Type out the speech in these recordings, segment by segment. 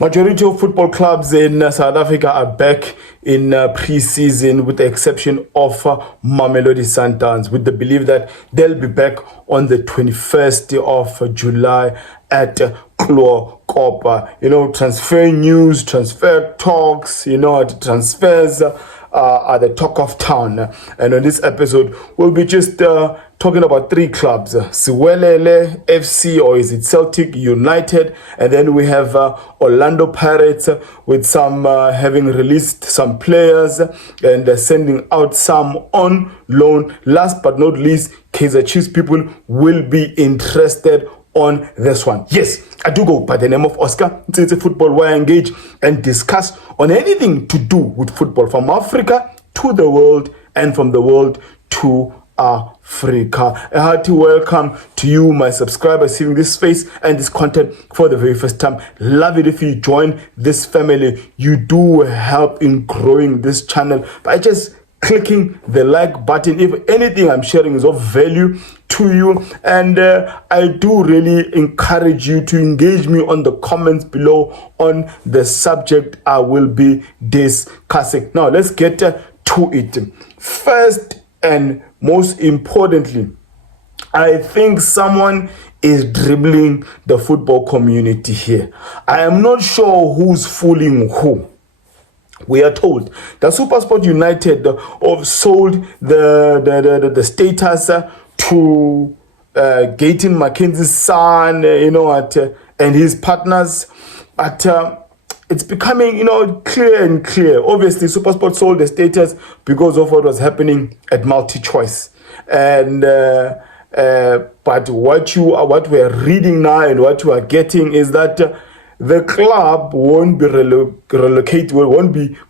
Majority of football clubs in South Africa are back in pre-season, with the exception of Mamelodi Sundowns, with the belief that they'll be back on the 21st of July at Klo Kopa. Transfer news, transfer talks, transfers are the talk of town. And on this episode, we'll be just talking about three clubs: Siwelele FC, or is it Celtic United? And then we have Orlando Pirates, with some having released some players and sending out some on loan. Last but not least, KAIZER Chiefs people will be interested on this one. Yes, I do go by the name of Oscar. It's a football where I engage and discuss on anything to do with football, from Africa to the world and from the world to Africa. A hearty welcome to you, my subscribers, seeing this space and this content for the very first time. Love it if you join this family. You do help in growing this channel by just clicking the like button. If anything I'm sharing is of value to you, and I do really encourage you to engage me on the comments below on the subject I will be discussing. Now let's get to it. First and most importantly, I think someone is dribbling the football community here. I am not sure who's fooling who. We are told that SuperSport United sold the status to Gayton Mackenzie's son, and his partners. But it's becoming, clear and clear. Obviously, SuperSport sold the status because of what was happening at MultiChoice. And but what we're reading now and what you are getting is that the club won't be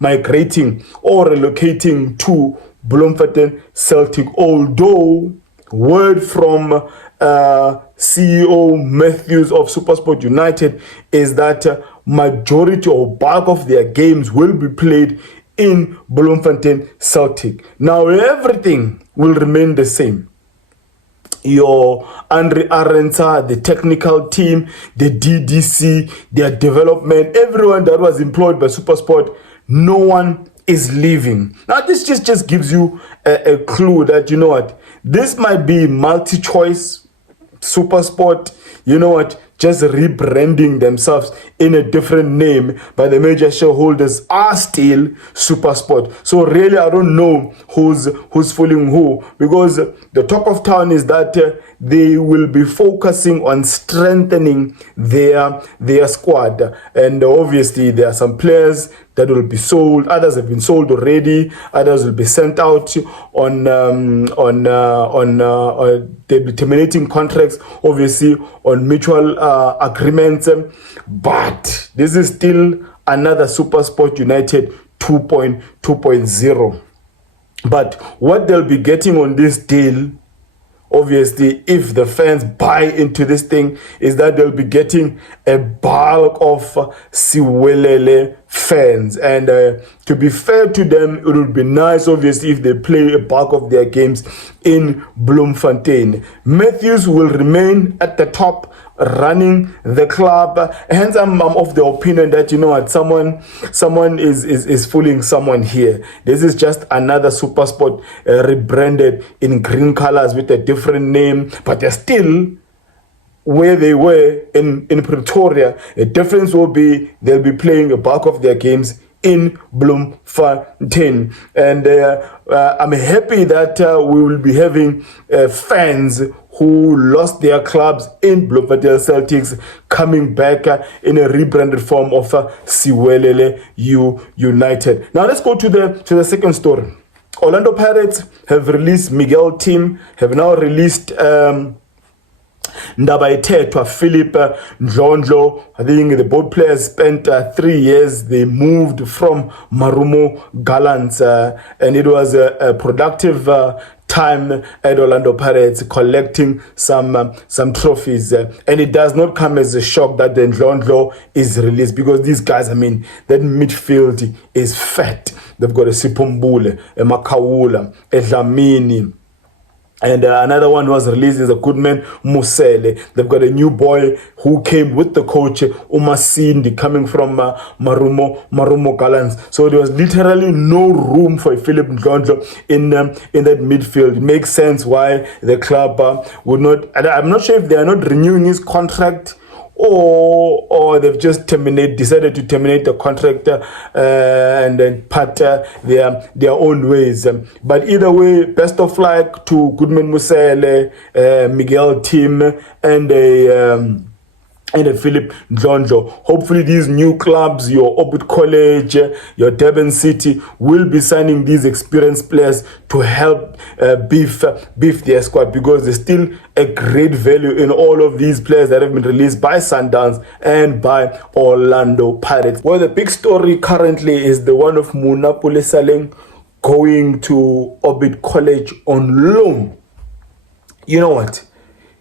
migrating or relocating to Bloemfontein Celtic, although word from CEO Matthews of SuperSport United is that majority or bulk of their games will be played in Bloemfontein Celtic. Now everything will remain the same. Your Andre Arendse, the technical team, the DDC, their development, everyone that was employed by SuperSport, no one is leaving. Now this just gives you a clue that, this might be MultiChoice, SuperSport, just rebranding themselves in a different name, but the major shareholders are still SuperSport. So really, I don't know who's fooling who, because the talk of town is that they will be focusing on strengthening their squad, and obviously there are some players that will be sold. Others have been sold already. Others will be sent out on they'll be terminating contracts, obviously on mutual agreements. But this is still another SuperSport United 2.0. But what they'll be getting on this deal, obviously, if the fans buy into this thing, is that they'll be getting a bulk of Siwelele fans. And to be fair to them, it would be nice, obviously, if they play a bulk of their games in Bloemfontein. Matthews will remain at the top, running the club. Hence, I'm of the opinion that, someone is fooling someone here. This is just another SuperSport rebranded in green colors with a different name, but they're still where they were in Pretoria. A difference will be they'll be playing a bulk of their games in Bloemfontein. And I'm happy that we will be having fans who lost their clubs in Bloemfontein Celtics coming back in a rebranded form of Siwelele United. Now let's go to the second story. Orlando Pirates have released Miguel team, have now released Ndabayethethwa, Philip Ndlondlo. I think the both players spent 3 years. They moved from Marumo Gallants, and it was a productive time at Orlando Pirates, collecting some trophies. And it does not come as a shock that the Ndlondlo is released, because these guys, that midfield is fat. They've got a Buhle, a Makawula, a Dlamini, And another one was released is a Goodman Musele. They've got a new boy who came with the coach, Umasindi, coming from Marumo Gallants. So there was literally no room for Philip Ndlondlo in that midfield. It makes sense why the club would not. I'm not sure if they are not renewing his contract, or they've just decided to terminate the contract and then part their own ways. But either way, best of luck to Goodman Musele, Miguel Tim, and Philip Ndlondlo. Hopefully these new clubs, your Orbit College, your Durban City, will be signing these experienced players to help beef their squad, because there's still a great value in all of these players that have been released by Sundowns and by Orlando Pirates. Well, the big story currently is the one of Munapule Saleng going to Orbit College on loan. You know what?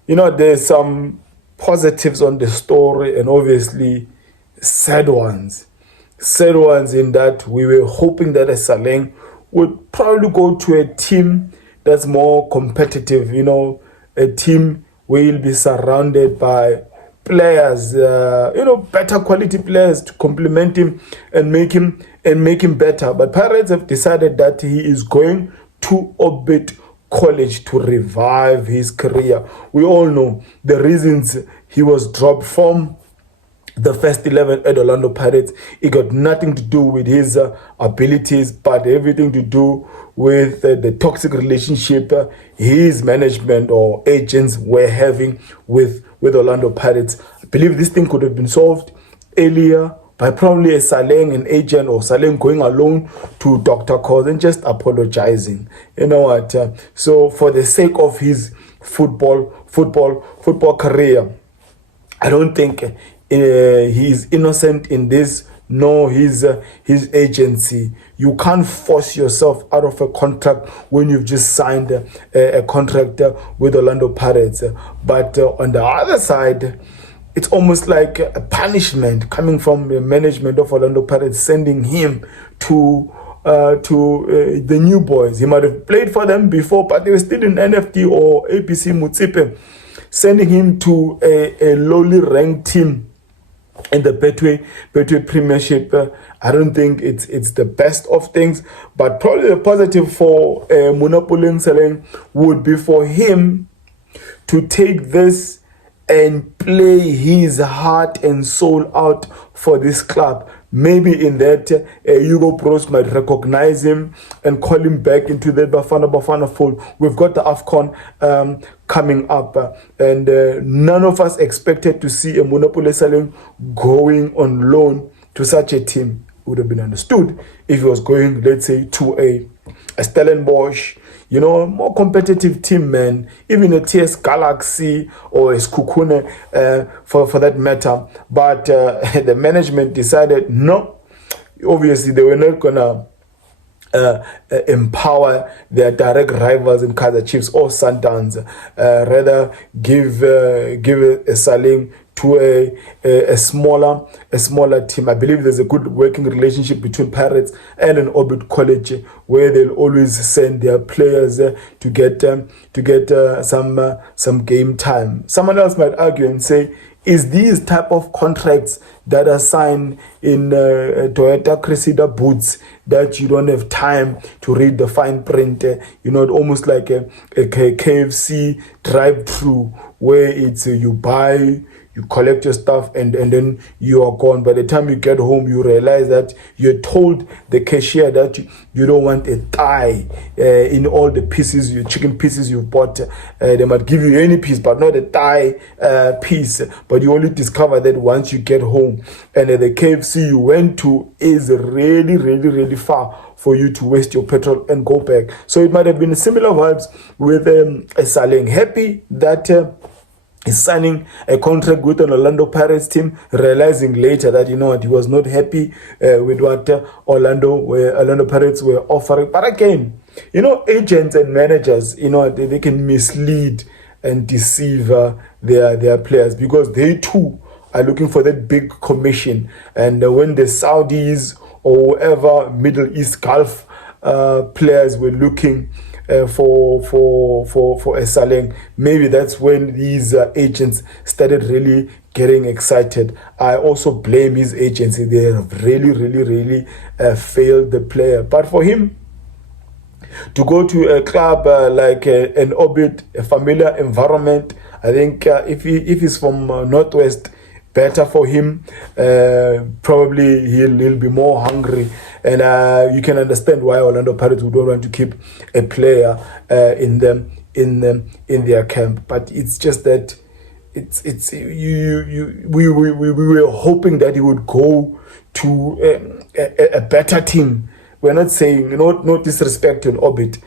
There's some positives on the story, and obviously sad ones in that we were hoping that a Saleng would probably go to a team that's more competitive, a team where you'll be surrounded by players, better quality players to complement him and make him better. But Pirates have decided that he is going to Orbit College to revive his career. We all know the reasons he was dropped from the first 11 at Orlando Pirates. It got nothing to do with his abilities, but everything to do with the toxic relationship his management or agents were having with Orlando Pirates. I believe this thing could have been solved earlier by probably a Saleng, an agent, or Saleng going alone to Dr. Cause and just apologizing. You know what? So for the sake of his football career, I don't think he's innocent in this, nor his agency. You can't force yourself out of a contract when you've just signed a contract with Orlando Pirates. But on the other side, it's almost like a punishment coming from the management of Orlando Pirates, sending him to the new boys. He might have played for them before, but they were still in NFT or APC Mutsipe, sending him to a lowly ranked team in the Betway Premiership. I don't think it's the best of things, but probably the positive for Munapule Saleng would be for him to take this and play his heart and soul out for this club. Maybe in that Hugo Bros might recognize him and call him back into the Bafana fold. We've got the AFCON coming up, and none of us expected to see a Munapule Saleng going on loan to such a team. It would have been understood if he was going, let's say, to a Stellenbosch, a more competitive team, man. Even a TS Galaxy or a Skukune, for that matter. But the management decided no. Obviously, they were not gonna empower their direct rivals in KAIZER Chiefs or Sundowns. Rather, give a Saleng to a smaller team. I believe there's a good working relationship between Pirates and an Orbit College, where they'll always send their players to get some game time. Someone else might argue and say, is these type of contracts that are signed in Toyota Cressida boots that you don't have time to read the fine print, almost like a KFC drive-through, where it's you buy, you collect your stuff, and then you are gone. By the time you get home, you realize that you're told the cashier that you don't want a thigh in all the pieces, your chicken pieces you've bought. They might give you any piece, but not a thigh piece. But you only discover that once you get home. And the KFC you went to is really, really, really far for you to waste your petrol and go back. So it might have been similar vibes with a Saleng. Happy that is signing a contract with an Orlando Pirates team, realizing later that, he was not happy with what Orlando Pirates were offering. But again, agents and managers, they can mislead and deceive their players, because they too are looking for that big commission. And when the Saudis or whoever Middle East Gulf players were looking for a Saleng. Maybe that's when these agents started really getting excited. I also blame his agency. They have really failed the player. But for him to go to a club like an orbit, a familiar environment, I think if he's from Northwest, better for him. Probably he'll be more hungry, and you can understand why Orlando Pirates would want to keep a player in their camp. But it's just that we were hoping that he would go to a better team. We're not saying no disrespect to an Orbit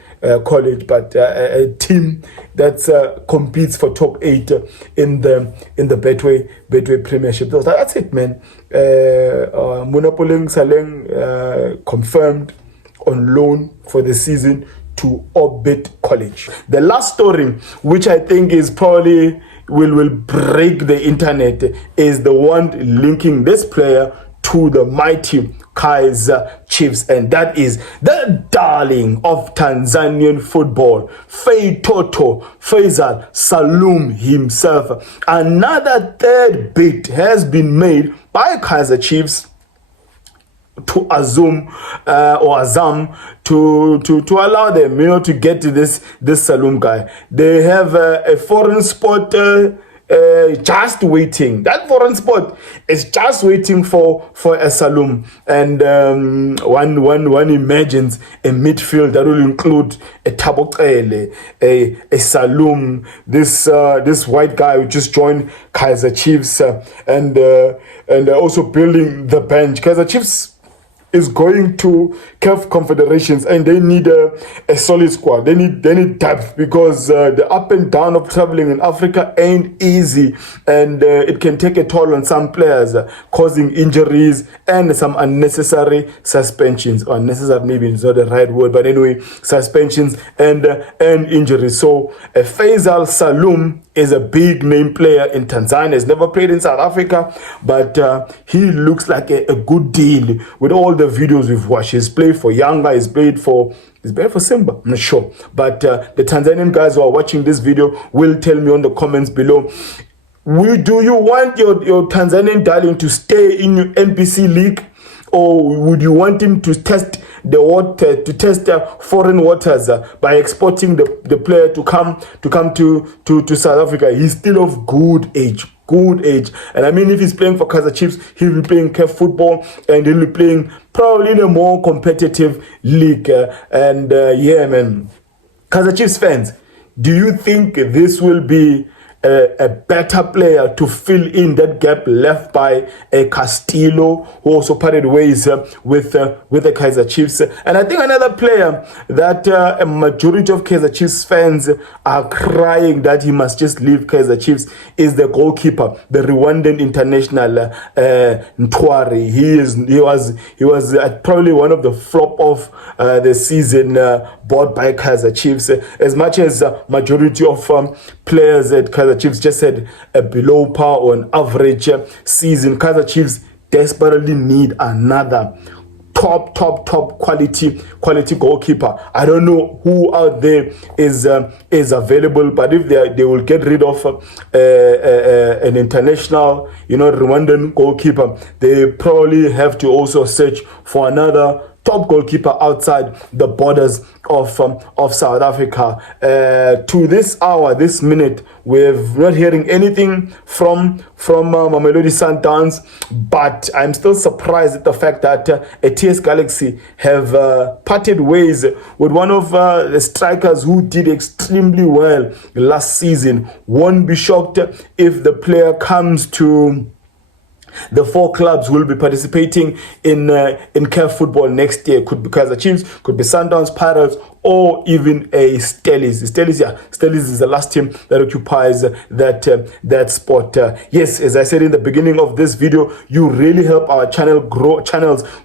college, but a team that competes for top 8 in the Betway Premiership. So that's it, man. Munapoling Saleng confirmed on loan for the season to Orbit College. The last story, which I think is probably will break the internet, is the one linking this player to the mighty KAIZER Chiefs, and that is the darling of Tanzanian football, FEI Toto, Faisal Salum himself. Another third bid has been made by KAIZER Chiefs to Azam to allow them, to get to this Salum guy. They have a foreign spot just waiting. That foreign spot is just waiting for a Salum, and one imagines a midfield that will include a Tabokele, a Salum, this white guy who just joined KAIZER Chiefs, and also building the bench. KAIZER Chiefs is going to CAF Confederations, and they need a solid squad. They need depth, because the up and down of traveling in Africa ain't easy, and it can take a toll on some players, causing injuries and some unnecessary suspensions. Or unnecessary, maybe it's not the right word, but anyway, suspensions and injuries. So Faisal Salum is a big name player in Tanzania. He's never played in South Africa, but he looks like a good deal with all the videos we've watched. He's played for Yanga, he's played for Simba, I'm not sure. But the Tanzanian guys who are watching this video will tell me on the comments below, do you want your Tanzanian darling to stay in your NPC league, or would you want him to test the water, to test foreign waters by exporting the player to come to South Africa? He's still of good age. And I mean, if he's playing for KAIZER Chiefs, he'll be playing CAF football, and he'll be playing probably in a more competitive league. Yeah, man. KAIZER Chiefs fans, do you think this will be a better player to fill in that gap left by a Castillo, who also parted ways with the KAIZER Chiefs? And I think another player that a majority of KAIZER Chiefs fans are crying that he must just leave KAIZER Chiefs is the goalkeeper, the Rwandan international Ntwari. He was probably one of the flop of the season bought by KAIZER Chiefs. As much as majority of players at KAIZER Chiefs just had a below par or an average season, KAIZER Chiefs desperately need another top quality goalkeeper. I don't know who out there is available, but if they will get rid of an international, Rwandan goalkeeper, they probably have to also search for another top goalkeeper outside the borders of South Africa. To this hour, this minute, we're not hearing anything from Mamelodi Sundowns, but I'm still surprised at the fact that TS Galaxy have parted ways with one of the strikers who did extremely well last season. Won't be shocked if the player comes to the 4 clubs will be participating in CAF football next year. Could be KAIZER Chiefs, could be Sundowns, Pirates, or even a Stellies. Stellies is the last team that occupies that spot. Yes, as I said in the beginning of this video, you really help our channels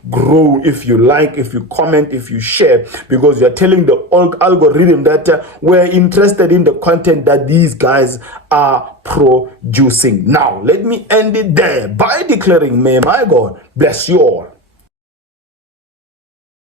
grow if you like, if you comment, if you share, because you are telling the algorithm that we're interested in the content that these guys are producing. Now, let me end it there by declaring, may my God bless you all.